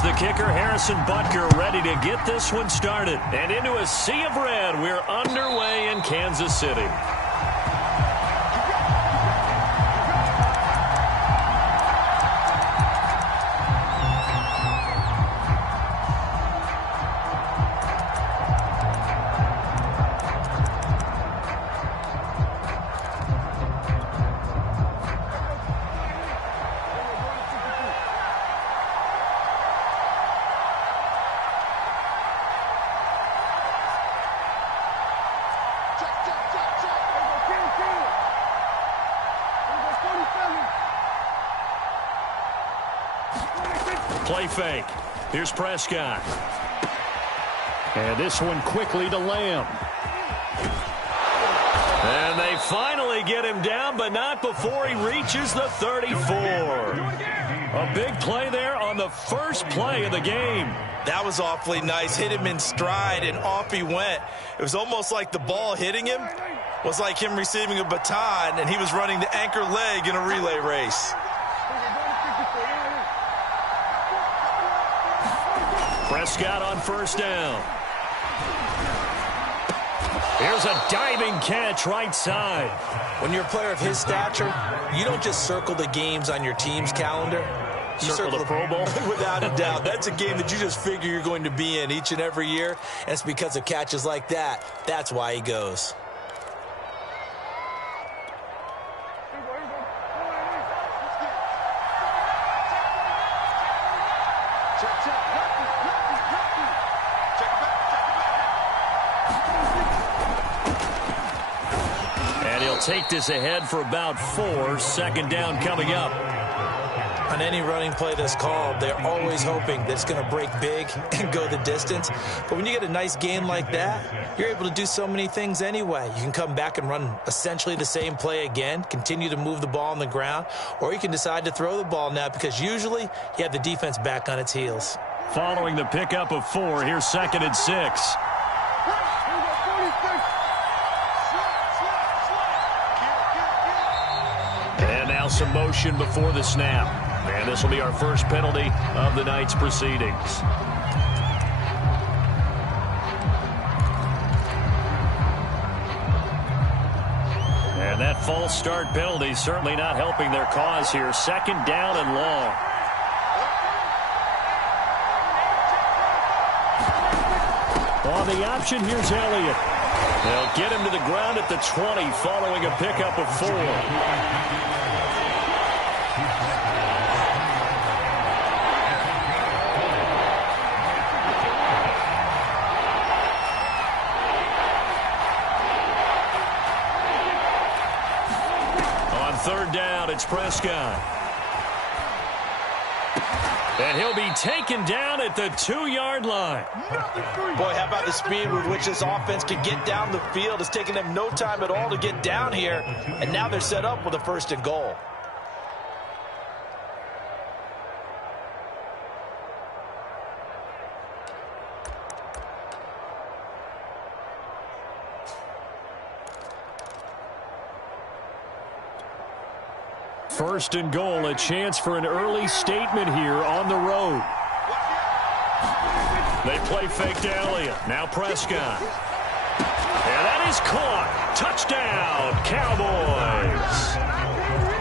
Here's the kicker, Harrison Butker, ready to get this one started. And into a sea of red, we're underway in Kansas City. Play fake. Here's Prescott. And this one quickly to Lamb. And they finally get him down, but not before he reaches the 34. A big play there on the first play of the game. That was awfully nice. Hit him in stride, and off he went. It was almost like the ball hitting him was like him receiving a baton, and he was running the anchor leg in a relay race. Prescott on first down. Here's a diving catch right side. When you're a player of his stature, you don't just circle the games on your team's calendar. You circle the Pro Bowl? Without a doubt. That's a game that you just figure you're going to be in each and every year. And it's because of catches like that. That's why he goes. Take this ahead for about 4. Second down coming up. On any running play that's called, they're always hoping that it's going to break big and go the distance. But when you get a nice game like that, you're able to do so many things anyway. You can come back and run essentially the same play again, continue to move the ball on the ground, or you can decide to throw the ball now because usually you have the defense back on its heels. Following the pickup of 4, here's 2nd and 6. Some motion before the snap. And this will be our first penalty of the night's proceedings. And that false start penalty certainly not helping their cause here. 2nd down and long. On the option, here's Elliott. They'll get him to the ground at the 20 following a pickup of 4. Third down, it's Prescott. And he'll be taken down at the 2-yard line. Boy, how about the speed with which this offense can get down the field? It's taken them no time at all to get down here. And now they're set up with a 1st and goal. First and goal, a chance for an early statement here on the road. They play fake to Elliott. Now Prescott. And that is caught. Touchdown, Cowboys.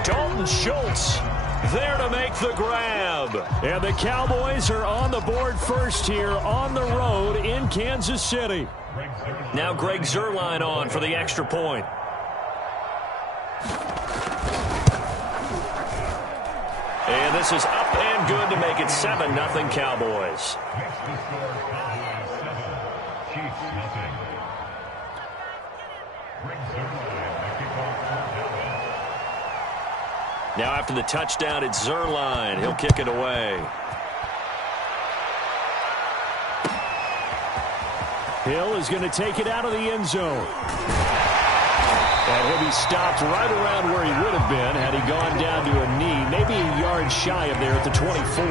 Dalton Schultz there to make the grab. And the Cowboys are on the board first here on the road in Kansas City. Now Greg Zuerlein on for the extra point. And this is up and good to make it 7-0 Cowboys. Now after the touchdown, it's Zuerlein. He'll kick it away. Hill is going to take it out of the end zone. And he'll be stopped right around where he would have been had he gone down to a knee, maybe a yard shy of there at the 24.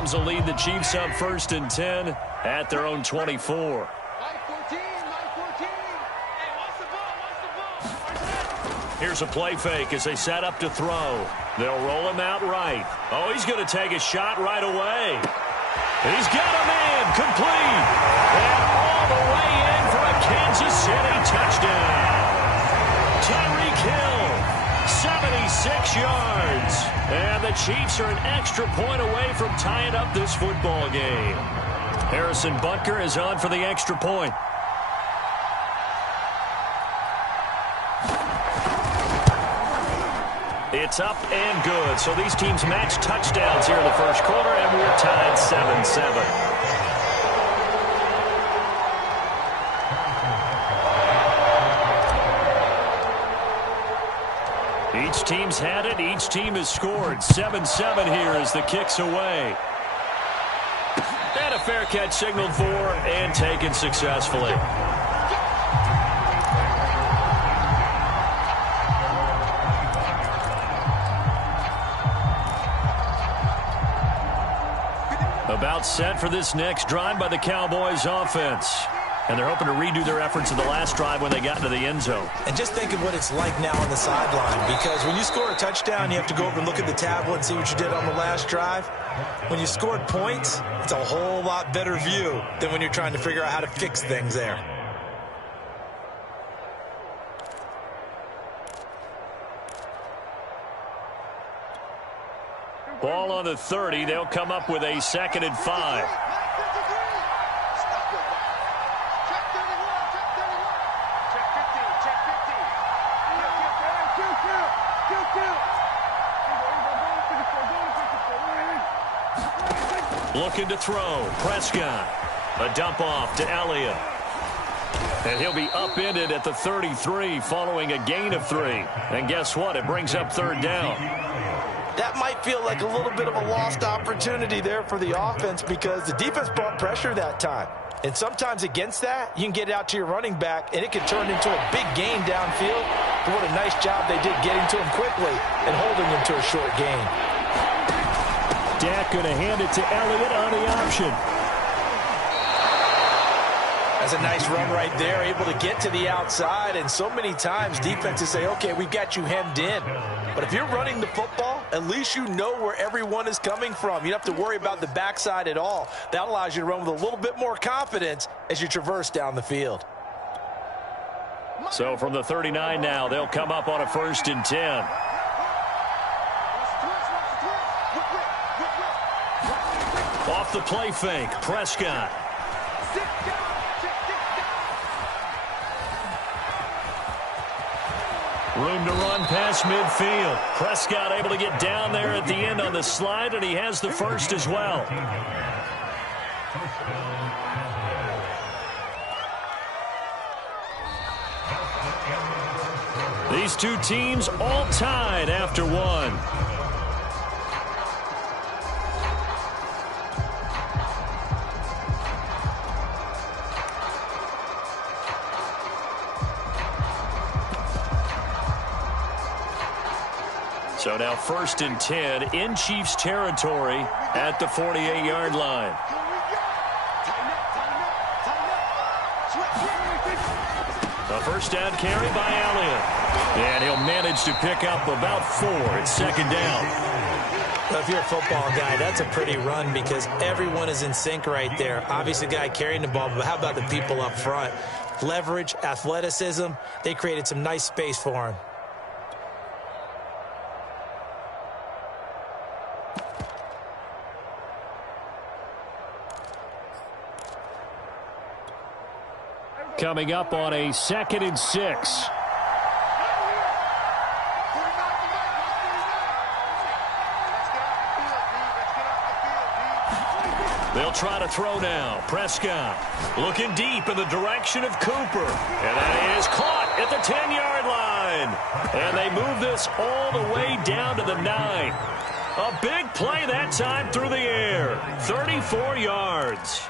Mahomes will lead the Chiefs up 1st and 10. at their own 24. Here's a play fake as they set up to throw. They'll roll him out right. Oh, he's going to take a shot right away. He's got a man complete. And all the way in for a Kansas City touchdown. Tyreek Hill, 76 yards. And the Chiefs are an extra point away from tying up this football game. Harrison Butker is on for the extra point. It's up and good. So these teams match touchdowns here in the first quarter, and we're tied 7-7. Each team's had it. Each team has scored. 7-7 here as the kick's away. And a fair catch signaled for and taken successfully. About set for this next drive by the Cowboys offense. And they're hoping to redo their efforts in the last drive when they got into the end zone. And just think of what it's like now on the sideline, because when you score a touchdown, you have to go over and look at the tablet and see what you did on the last drive. When you scored points, it's a whole lot better view than when you're trying to figure out how to fix things there. Ball on the 30. They'll come up with a 2nd and 5. Looking to throw. Prescott. A dump off to Elliott. And he'll be upended at the 33 following a gain of 3. And guess what? It brings up 3rd down. That might feel like a little bit of a lost opportunity there for the offense because the defense brought pressure that time. And sometimes against that, you can get it out to your running back, and it can turn into a big gain downfield. But what a nice job they did getting to him quickly and holding him to a short gain. Dak going to hand it to Elliott on the option. That's a nice run right there, able to get to the outside. And so many times defenses say, okay, we've got you hemmed in. But if you're running the football, at least you know where everyone is coming from. You don't have to worry about the backside at all. That allows you to run with a little bit more confidence as you traverse down the field. So from the 39 now, they'll come up on a 1st and 10. Off the play fake, Prescott. Room to run past midfield. Prescott able to get down there at the end on the slide, and he has the 1st as well. These two teams all tied after 1. So now 1st and 10 in Chiefs territory at the 48-yard line. A 1st down carry by Elliott. And he'll manage to pick up about 4. It's 2nd down. Well, if you're a football guy, that's a pretty run because everyone is in sync right there. Obviously, the guy carrying the ball, but how about the people up front? Leverage, athleticism, they created some nice space for him. Coming up on a 2nd and 6. They'll try to throw now. Prescott looking deep in the direction of Cooper. And that is caught at the 10-yard line. And they move this all the way down to the 9. A big play that time through the air. 34 yards.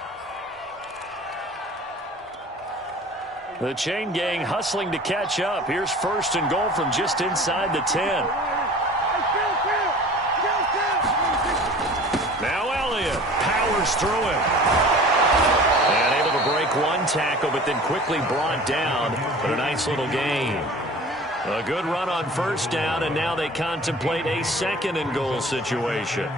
The chain gang hustling to catch up. Here's 1st and goal from just inside the 10. Now Elliott powers through him. tackle, but then quickly brought down. But a nice little gain. A good run on first down, and now they contemplate a second and goal situation.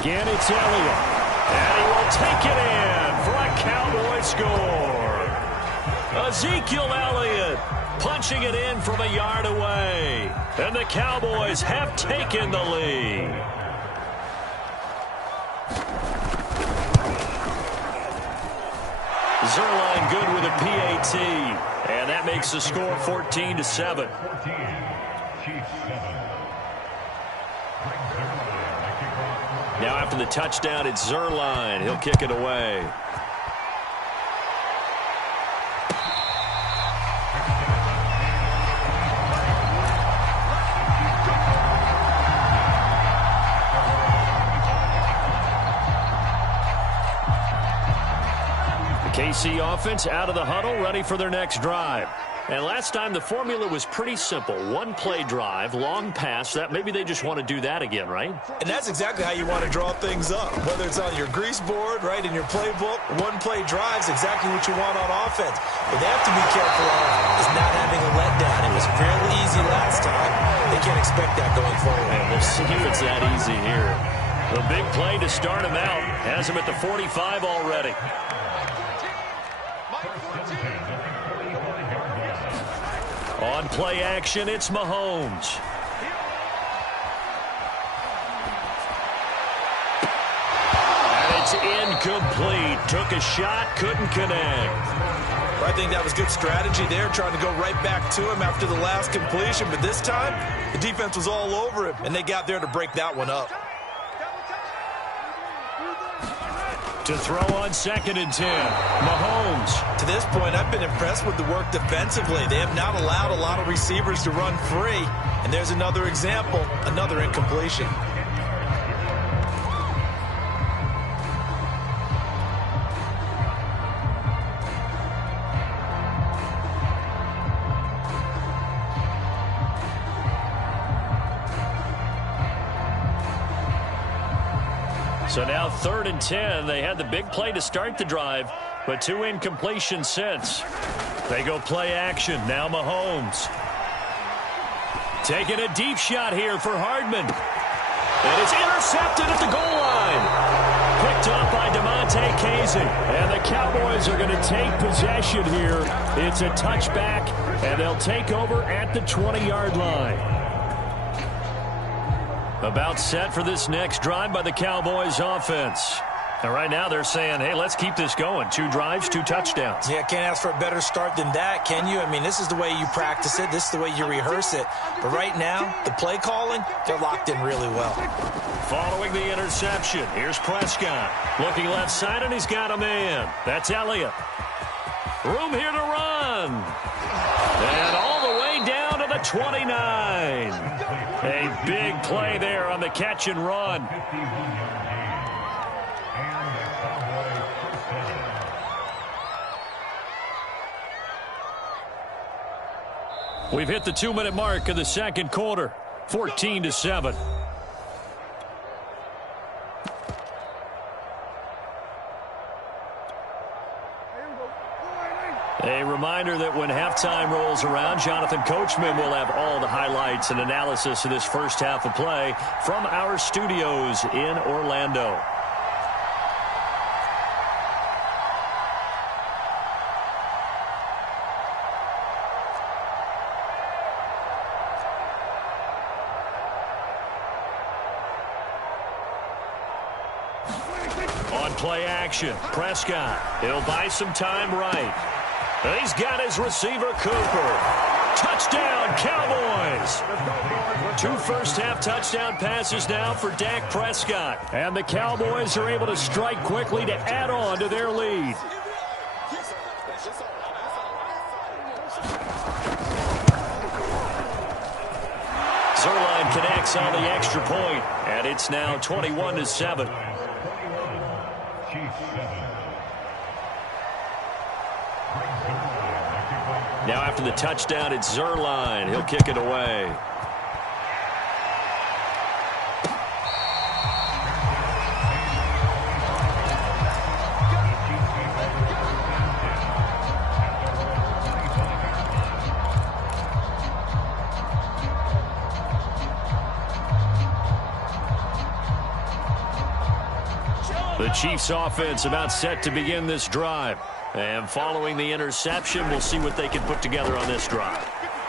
Again, it's Elliott. And he will take it in for a Cowboy score. Ezekiel Elliott punching it in from a yard away. And the Cowboys have taken the lead. Zerline good with a PAT. And that makes the score 14-7. Now after the touchdown, it's Zerline. He'll kick it away. The KC offense out of the huddle, ready for their next drive. And last time, the formula was pretty simple. One-play drive, long pass. That maybe they just want to do that again, right? And that's exactly how you want to draw things up. Whether it's on your grease board, right, in your playbook, one-play drive's exactly what you want on offense. What they have to be careful of is not having a letdown. It was fairly easy last time. They can't expect that going forward. And we'll see if it's that easy here. The big play to start him out. Has him at the 45 already. On play action, it's Mahomes. And it's incomplete. Took a shot, couldn't connect. I think that was good strategy there, trying to go right back to him after the last completion. But this time, the defense was all over him, and they got there to break that one up. To throw on 2nd and 10. Mahomes. To this point, I've been impressed with the work defensively. They have not allowed a lot of receivers to run free. And there's another example, another incompletion. So now 3rd and 10. They had the big play to start the drive, but 2 incompletions since. They go play action. Now Mahomes. Taking a deep shot here for Hardman. And it's intercepted at the goal line. Picked up by DeMonte Casey. And the Cowboys are going to take possession here. It's a touchback, and they'll take over at the 20-yard line. About set for this next drive by the Cowboys offense. And right now they're saying, hey, let's keep this going. 2 drives, 2 touchdowns. Yeah, can't ask for a better start than that, can you? I mean, this is the way you practice it. This is the way you rehearse it. But right now, the play calling, they're locked in really well. Following the interception, here's Prescott. Looking left side, and he's got a man. That's Elliott. Room here to run. And all the way down to the 29. A big play there on the catch and run. We've hit the 2-minute mark of the second quarter. 14-7. A reminder that when halftime rolls around, Jonathan Coachman will have all the highlights and analysis of this first half of play from our studios in Orlando. On play action, Prescott. He'll buy some time right. And he's got his receiver, Cooper. Touchdown, Cowboys. 2 first-half touchdown passes now for Dak Prescott. And the Cowboys are able to strike quickly to add on to their lead. Zerline connects on the extra point, and it's now 21-7. Now after the touchdown, it's Zuerlein. He'll kick it away. The Chiefs offense about set to begin this drive. And following the interception, we'll see what they can put together on this drive.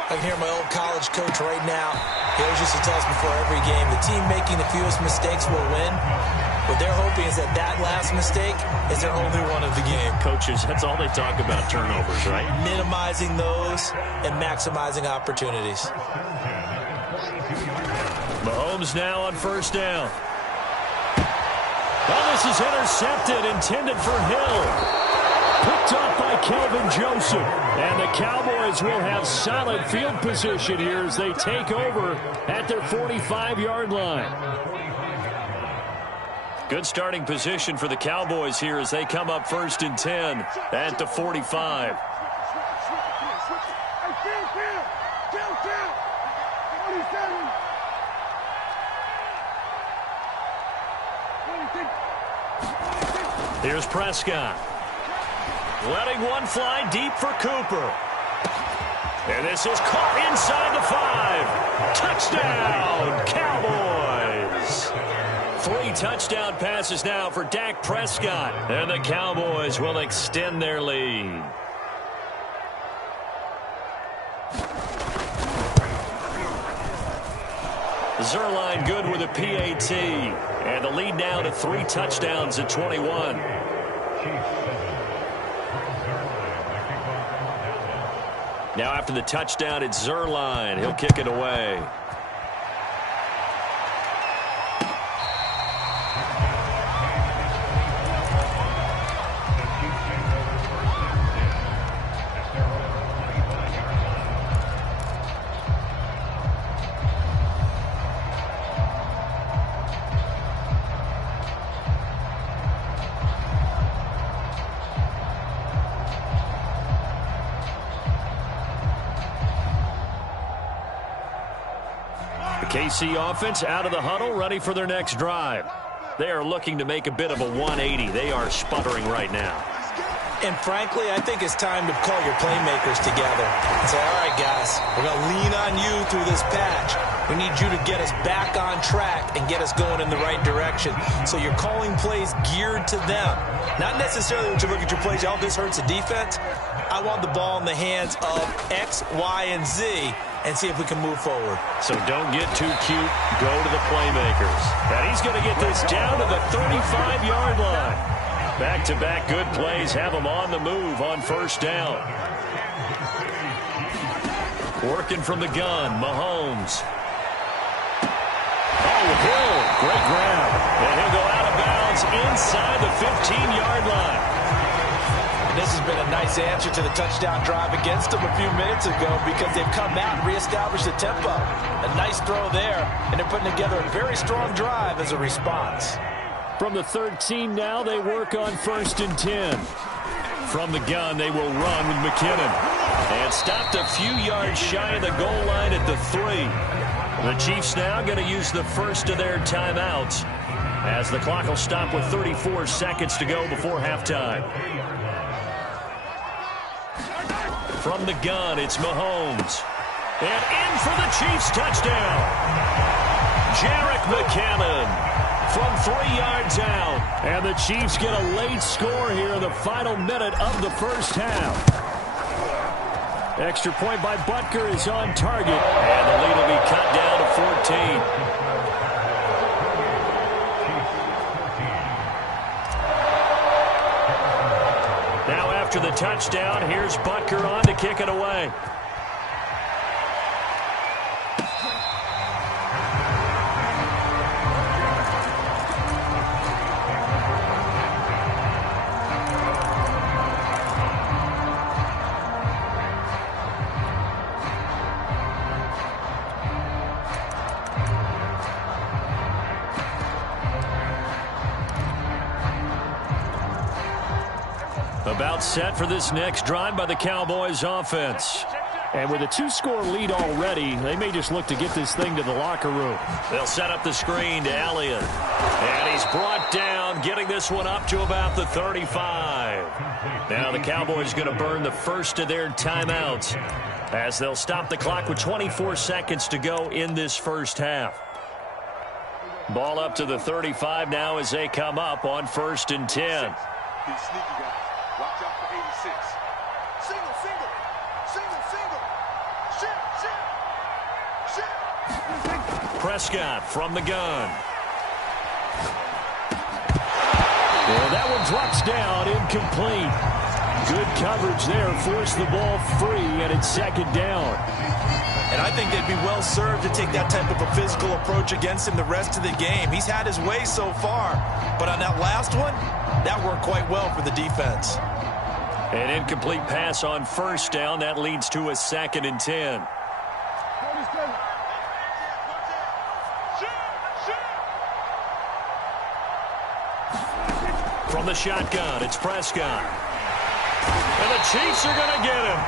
I can hear my old college coach right now. He always used to tell us before every game, the team making the fewest mistakes will win. What they're hoping is that last mistake is their only one of the game. Coaches, that's all they talk about, turnovers, right? Minimizing those and maximizing opportunities. Mahomes now on first down. Well, this is intercepted, intended for Hill. Picked up by Kelvin Joseph. And the Cowboys will have solid field position here as they take over at their 45-yard line. Good starting position for the Cowboys here as they come up 1st and 10 at the 45. Here's Prescott. Letting one fly deep for Cooper. And this is caught inside the 5. Touchdown, Cowboys. 3 touchdown passes now for Dak Prescott. And the Cowboys will extend their lead. Zuerlein good with a PAT. And the lead now to 3 touchdowns at 21. Now after the touchdown, it's Zuerlein. He'll kick it away. KC offense out of the huddle, ready for their next drive. They are looking to make a bit of a 180. They are sputtering right now. And frankly, I think it's time to call your playmakers together and say, all right, guys, we're going to lean on you through this patch. We need you to get us back on track and get us going in the right direction. So you're calling plays geared to them. Not necessarily when you look at your plays, oh, this hurts the defense. I want the ball in the hands of X, Y, and Z and see if we can move forward. So don't get too cute. Go to the playmakers. And he's going to get this down to the 35-yard line. Back-to-back good plays have him on the move on first down. Working from the gun, Mahomes. Oh, Hill, great grab. And he'll go out of bounds inside the 15-yard line. This has been a nice answer to the touchdown drive against them a few minutes ago because they've come out and reestablished the tempo. A nice throw there, and they're putting together a very strong drive as a response. From the 13 now, they work on 1st and 10. From the gun, they will run with McKinnon. And stopped a few yards shy of the goal line at the 3. The Chiefs now going to use the first of their timeouts as the clock will stop with 34 seconds to go before halftime. From the gun, it's Mahomes. And in for the Chiefs touchdown. Jerick McKinnon from 3 yards out. And the Chiefs get a late score here in the final minute of the first half. Extra point by Butker is on target. And the lead will be cut down to 14. After the touchdown, here's Butker on to kick it away. About set for this next drive by the Cowboys offense. And with a 2-score lead already, they may just look to get this thing to the locker room. They'll set up the screen to Elliott. And he's brought down, getting this one up to about the 35. Now the Cowboys going to burn the first of their timeouts as they'll stop the clock with 24 seconds to go in this first half. Ball up to the 35 now as they come up on 1st and 10. He's sneaky, guys. Watch out for 86. Single, single. Single, single. Shit. Prescott from the gun. Well, that one drops down, incomplete. Good coverage there, forced the ball free, and it's 2nd down. And I think they'd be well served to take that type of a physical approach against him the rest of the game. He's had his way so far, but on that last one, that worked quite well for the defense. An incomplete pass on 1st down. That leads to a 2nd and 10. From the shotgun, it's Prescott. And the Chiefs are going to get him.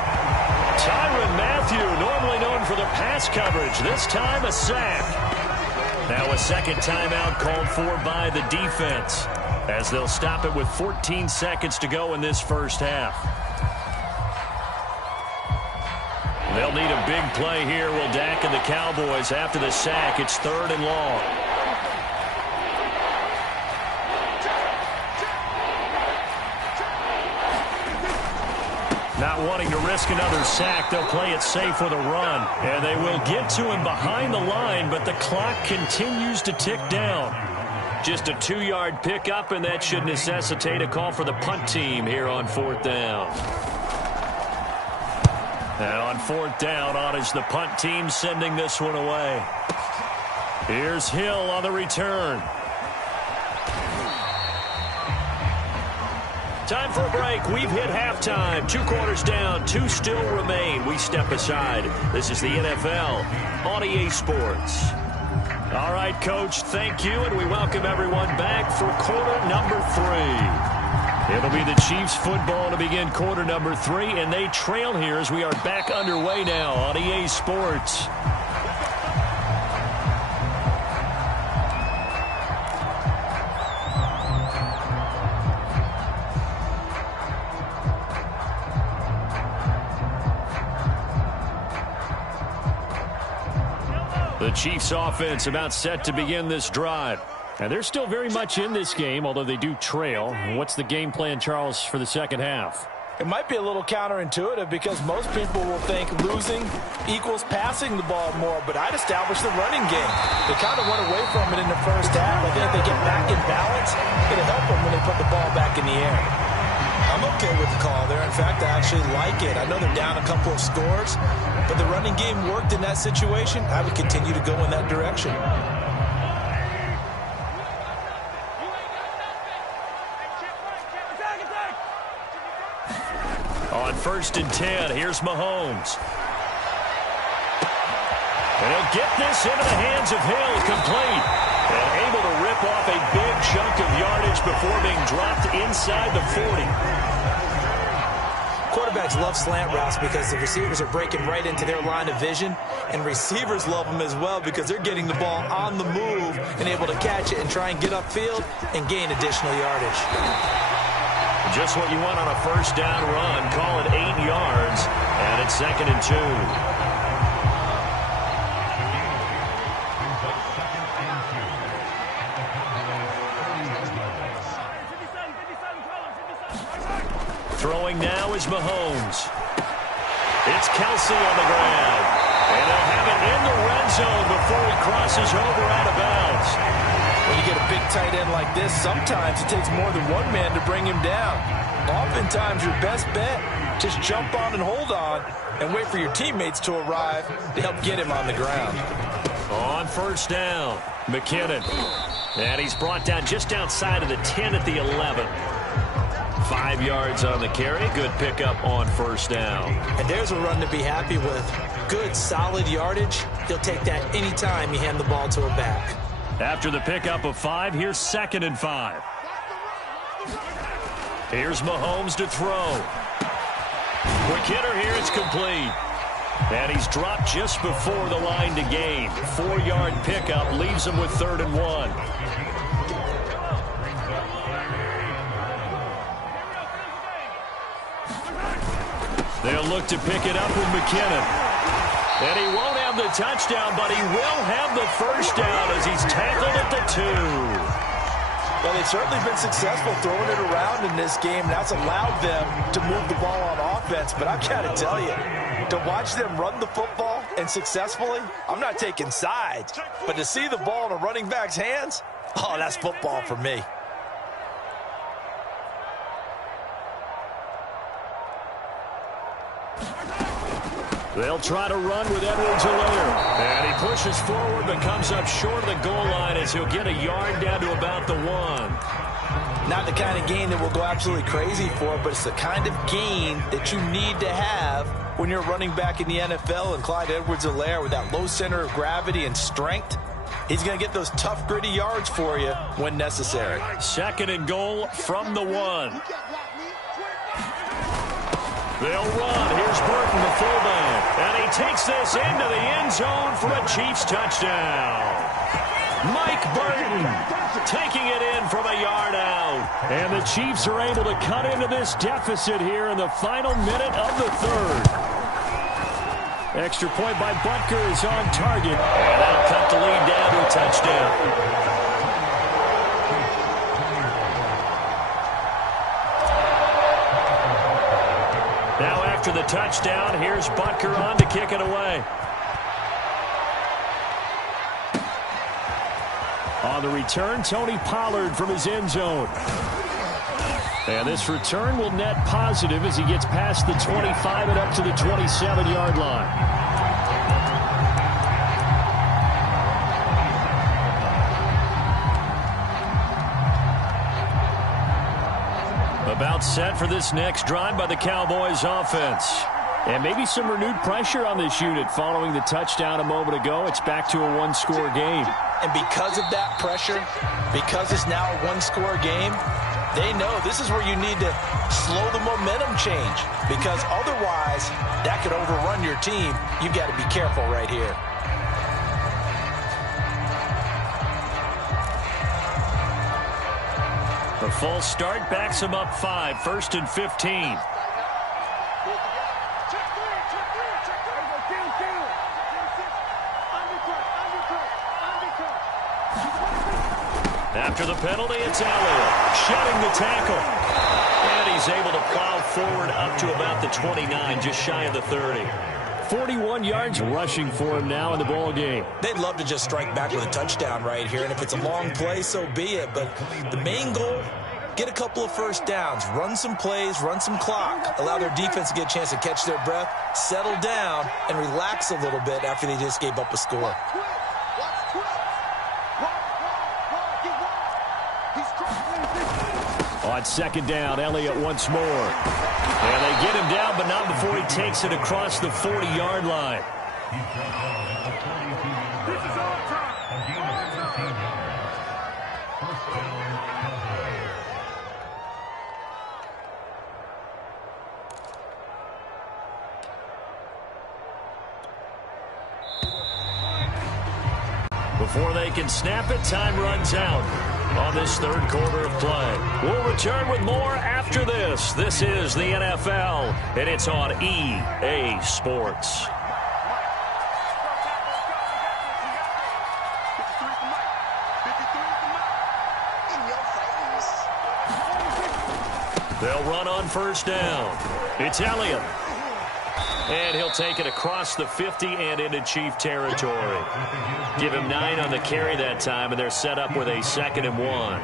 Tyrann Mathieu, normally known for the pass coverage, this time a sack. Now a 2nd timeout called for by the defense as they'll stop it with 14 seconds to go in this first half. They'll need a big play here, will Dak and the Cowboys after the sack. It's 3rd and long. Not wanting to risk another sack, they'll play it safe with a run. And they will get to him behind the line, but the clock continues to tick down. Just a 2-yard pickup, and that should necessitate a call for the punt team here on 4th down. And on 4th down, on is the punt team sending this one away. Here's Hill on the return. Time for a break. We've hit halftime. 2 quarters down. 2 still remain. We step aside. This is the NFL on EA Sports. All right, Coach, thank you, and we welcome everyone back for quarter number 3. It'll be the Chiefs football to begin quarter number 3, and they trail here as we are back underway now on EA Sports. The Chiefs offense about set to begin this drive. And they're still very much in this game, although they do trail. What's the game plan, Charles, for the second half? It might be a little counterintuitive because most people will think losing equals passing the ball more, but I'd establish the running game. They kind of went away from it in the first half. I think if they get back in balance, it'll help them when they put the ball back in the air. I'm okay with the call there. In fact, I actually like it. I know they're down a couple of scores, but the running game worked in that situation. I would continue to go in that direction. On 1st and 10, here's Mahomes. And he'll get this into the hands of Hill, complete. And able to rip off a big chunk of yardage before being dropped inside the 40. Quarterbacks love slant routes because the receivers are breaking right into their line of vision, and receivers love them as well because they're getting the ball on the move and able to catch it and try and get upfield and gain additional yardage. Just what you want on a 1st down run. Call it 8 yards, and it's 2nd and 2. Throwing now is Mahomes. It's Kelsey on the ground. And they'll have it in the red zone before he crosses over out of bounds. When you get a big tight end like this, sometimes it takes more than one man to bring him down. Oftentimes, your best bet, just jump on and hold on and wait for your teammates to arrive to help get him on the ground. On 1st down, McKinnon. And he's brought down just outside of the 10 at the 11. 5 yards on the carry. Good pickup on 1st down. And there's a run to be happy with. Good, solid yardage. He'll take that anytime you hand the ball to a back. After the pickup of 5, here's 2nd and 5. Here's Mahomes to throw. Quick hitter here, it's complete. And he's dropped just before the line to gain. 4-yard pickup leaves him with 3rd and 1. They'll look to pick it up with McKinnon. And he won't have the touchdown, but he will have the first down as he's tackled at the 2. Well, they've certainly been successful throwing it around in this game. That's allowed them to move the ball on offense. But I've got to tell you, to watch them run the football and successfully, I'm not taking sides. But to see the ball in a running back's hands, oh, that's football for me. They'll try to run with Edwards-Helaire. And he pushes forward but comes up short of the goal line as he'll get a yard down to about the 1. Not the kind of gain that we'll go absolutely crazy for, but it's the kind of gain that you need to have when you're running back in the NFL. And Clyde Edwards-Helaire, with that low center of gravity and strength, he's going to get those tough, gritty yards for you when necessary. 2nd and goal from the 1. They'll run. Here's Burton, the fullback. And he takes this into the end zone for a Chiefs touchdown. Mike Burton taking it in from a yard out. And the Chiefs are able to cut into this deficit here in the final minute of the 3rd. Extra point by Butker is on target. And that'll cut the lead down to a touchdown. Now after the touchdown, here's Butker on to kick it away. On the return, Tony Pollard from his end zone. And this return will net positive as he gets past the 25 and up to the 27-yard line. About set for this next drive by the Cowboys offense. And maybe some renewed pressure on this unit following the touchdown a moment ago. It's back to a 1-score game. And because of that pressure, because it's now a 1-score game, they know this is where you need to slow the momentum change. Because otherwise, that could overrun your team. You've got to be careful right here. The false start backs him up 5, 1st and 15. After the penalty, it's Elliott shedding the tackle. And he's able to plow forward up to about the 29, just shy of the 30. 41 yards rushing for him now in the ball game. They'd love to just strike back with a touchdown right here, and if it's a long play, so be it. But the main goal, get a couple of first downs, run some plays, run some clock, allow their defense to get a chance to catch their breath, settle down, and relax a little bit after they just gave up a score. On 2nd down, Elliott once more. And they get him down, but not before he takes it across the 40-yard line. Before they can snap it, time runs out on this 3rd quarter of play. We'll return with more after this. This is the NFL, and it's on EA Sports. They'll run on 1st down. It's Elliott. And he'll take it across the 50 and into Chief territory. Give him 9 on the carry that time, and they're set up with a 2nd and 1.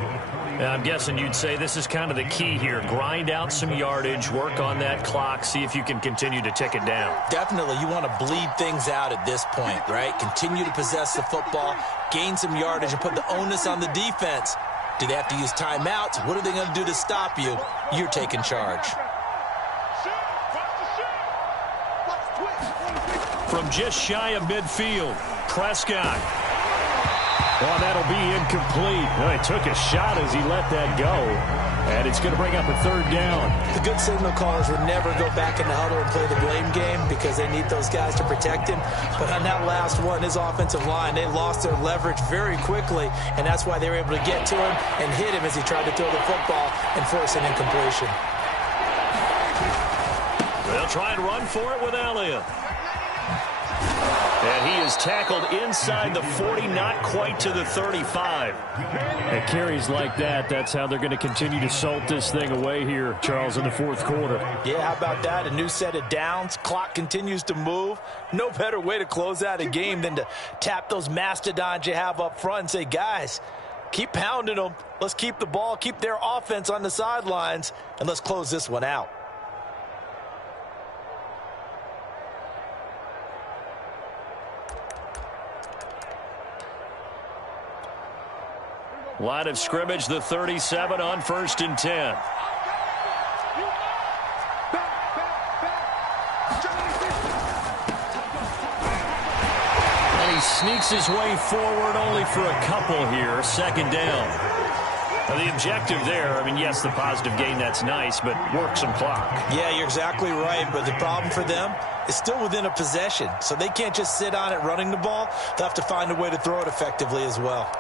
And I'm guessing you'd say this is kind of the key here. Grind out some yardage, work on that clock, see if you can continue to tick it down. Definitely, you want to bleed things out at this point, right? Continue to possess the football, gain some yardage, and put the onus on the defense. Do they have to use timeouts? What are they going to do to stop you? You're taking charge. From just shy of midfield, Prescott. Well, that'll be incomplete. Well, he took a shot as he let that go. And it's going to bring up a third down. The good signal callers would never go back in the huddle and play the blame game because they need those guys to protect him. But on that last one, his offensive line, they lost their leverage very quickly, and that's why they were able to get to him and hit him as he tried to throw the football and force an incompletion. They'll try and run for it with Elliott. And he is tackled inside the 40, not quite to the 35. At carries like that, that's how they're going to continue to salt this thing away here, Charles, in the fourth quarter. Yeah, how about that? A new set of downs. Clock continues to move. No better way to close out a game than to tap those mastodons you have up front and say, guys, keep pounding them. Let's keep the ball, keep their offense on the sidelines, and let's close this one out. Line of scrimmage, the 37 on 1st and 10. And he sneaks his way forward only for a couple here. 2nd down. Now the objective there, I mean, yes, the positive gain, that's nice, but work some clock. Yeah, you're exactly right, but the problem for them is still within a possession, so they can't just sit on it running the ball. They'll have to find a way to throw it effectively as well.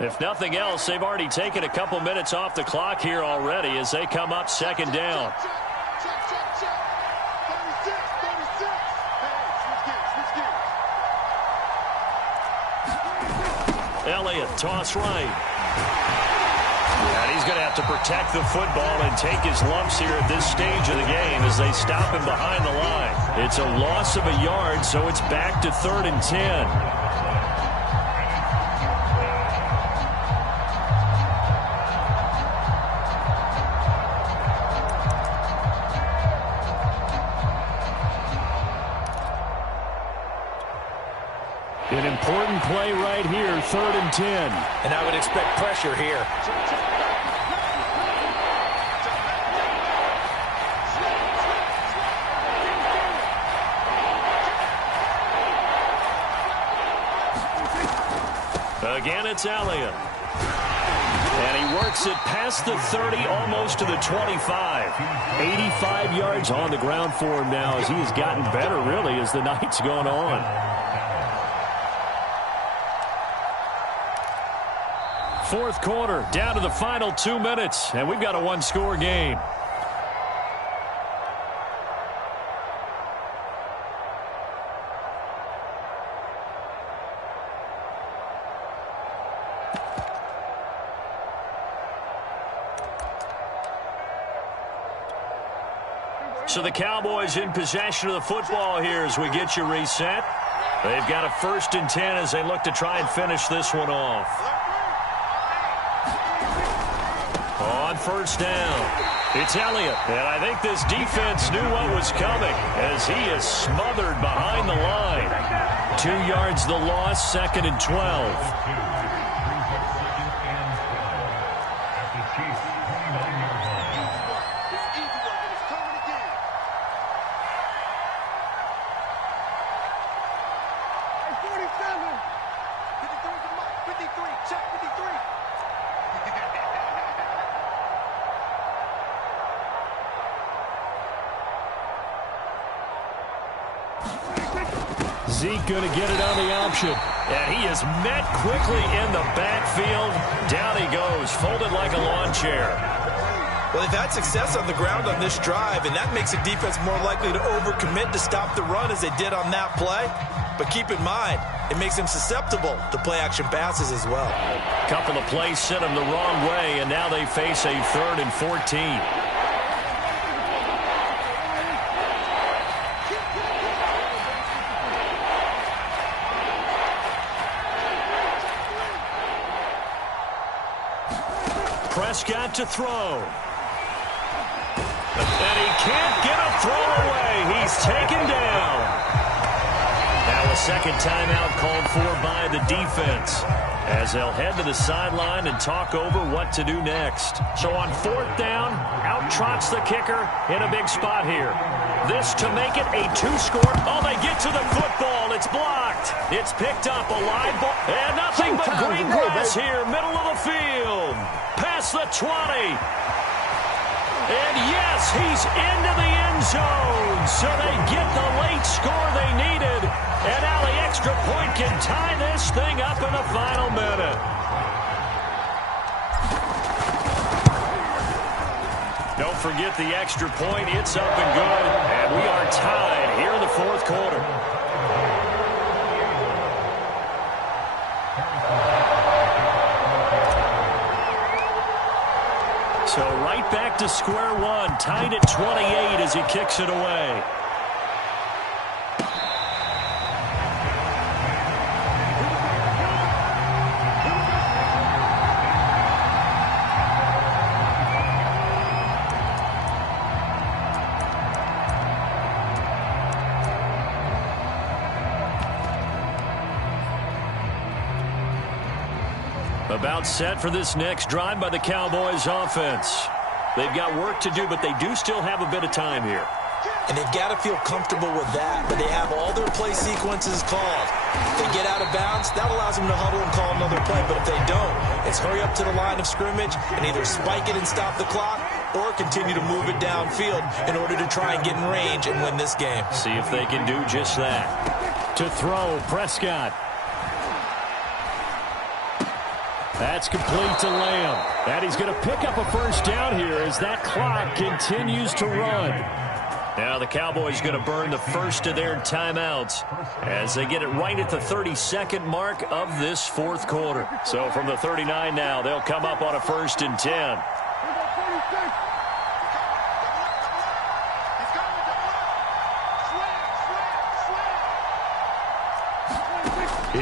If nothing else, they've already taken a couple minutes off the clock here already as they come up 2nd down. Elliott, toss right. And he's going to have to protect the football and take his lumps here at this stage of the game as they stop him behind the line. It's a loss of a yard, so it's back to 3rd and 10. An important play right here, 3rd and 10. And I would expect pressure here. Again, it's Elliott. And he works it past the 30, almost to the 25. 85 yards on the ground for him now as he has gotten better, really, as the night's gone on. 4th quarter, down to the final 2 minutes, and we've got a one-score game. So the Cowboys in possession of the football here as we get you reset. They've got a 1st and 10 as they look to try and finish this one off. On 1st down, it's Elliott. And I think this defense knew what was coming as he is smothered behind the line. 2 yards the loss, 2nd and 12. Zeke going to get it on the option. And he is met quickly in the backfield. Down he goes, folded like a lawn chair. Well, they've had success on the ground on this drive, and that makes the defense more likely to overcommit to stop the run as they did on that play. But keep in mind, it makes them susceptible to play-action passes as well. A couple of plays sent them the wrong way, and now they face a 3rd and 14. Prescott to throw. And he can't get a throw away. He's taken down. Now a second timeout called for by the defense. as they'll head to the sideline and talk over what to do next. So on 4th down, out trots the kicker in a big spot here. This to make it a 2-score. Oh, they get to the football. It's blocked. It's picked up, a live ball. And nothing but green grass here, middle of the field. Past the 20. And yes, he's into the end zone. So they get the late score they needed. And now the extra point can tie this thing up in the final minute. Don't forget the extra point. It's up and good. And we are tied here in the 4th quarter. So right back to square one. Tied at 28 as he kicks it away. About set for this next drive by the Cowboys offense. They've got work to do, but they do still have a bit of time here. And they've got to feel comfortable with that, but they have all their play sequences called. If they get out of bounds, that allows them to huddle and call another play, but if they don't, it's hurry up to the line of scrimmage and either spike it and stop the clock or continue to move it downfield in order to try and get in range and win this game. See if they can do just that. To throw, Prescott. That's complete to Lamb. And he's going to pick up a first down here as that clock continues to run. Now the Cowboys going to burn the first of their timeouts as they get it right at the 32nd mark of this 4th quarter. So from the 39 now, they'll come up on a 1st and 10.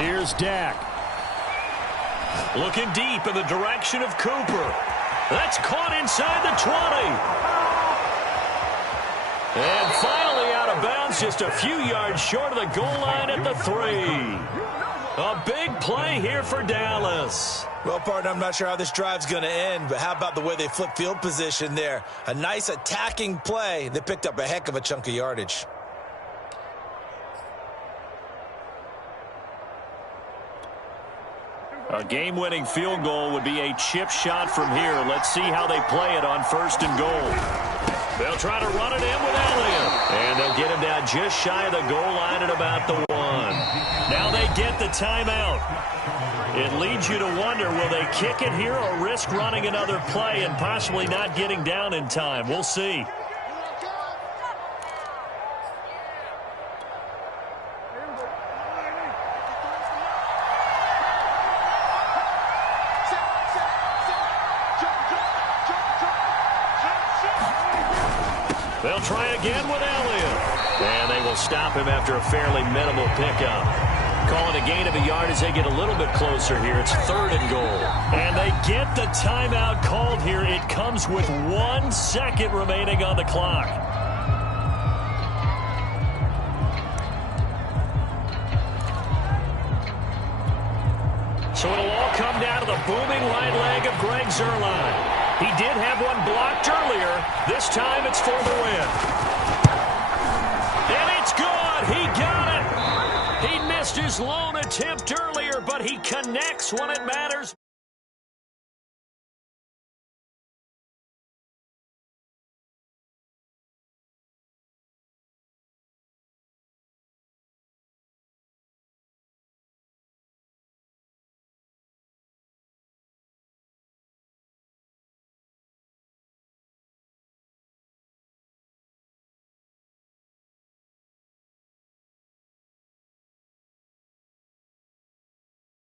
Here's Dak. Looking deep in the direction of Cooper. That's caught inside the 20. And finally out of bounds, just a few yards short of the goal line at the 3. A big play here for Dallas. Well, partner, I'm not sure how this drive's going to end, but how about the way they flip field position there? A nice attacking play. They picked up a heck of a chunk of yardage. A game-winning field goal would be a chip shot from here. Let's see how they play it on 1st and goal. They'll try to run it in with Elliott. And they'll get him down just shy of the goal line at about the 1. Now they get the timeout. It leads you to wonder, will they kick it here or risk running another play and possibly not getting down in time? We'll see. They'll try again with Elliott. And they will stop him after a fairly minimal pickup. Calling a gain of a yard as they get a little bit closer here. It's 3rd and goal. And they get the timeout called here. It comes with 1 second remaining on the clock. So it'll all come down to the booming right leg of Greg Zuerlein. He did have one blocked earlier. This time it's for the win. And it's good. He got it. He missed his lone attempt earlier, but he connects when it matters.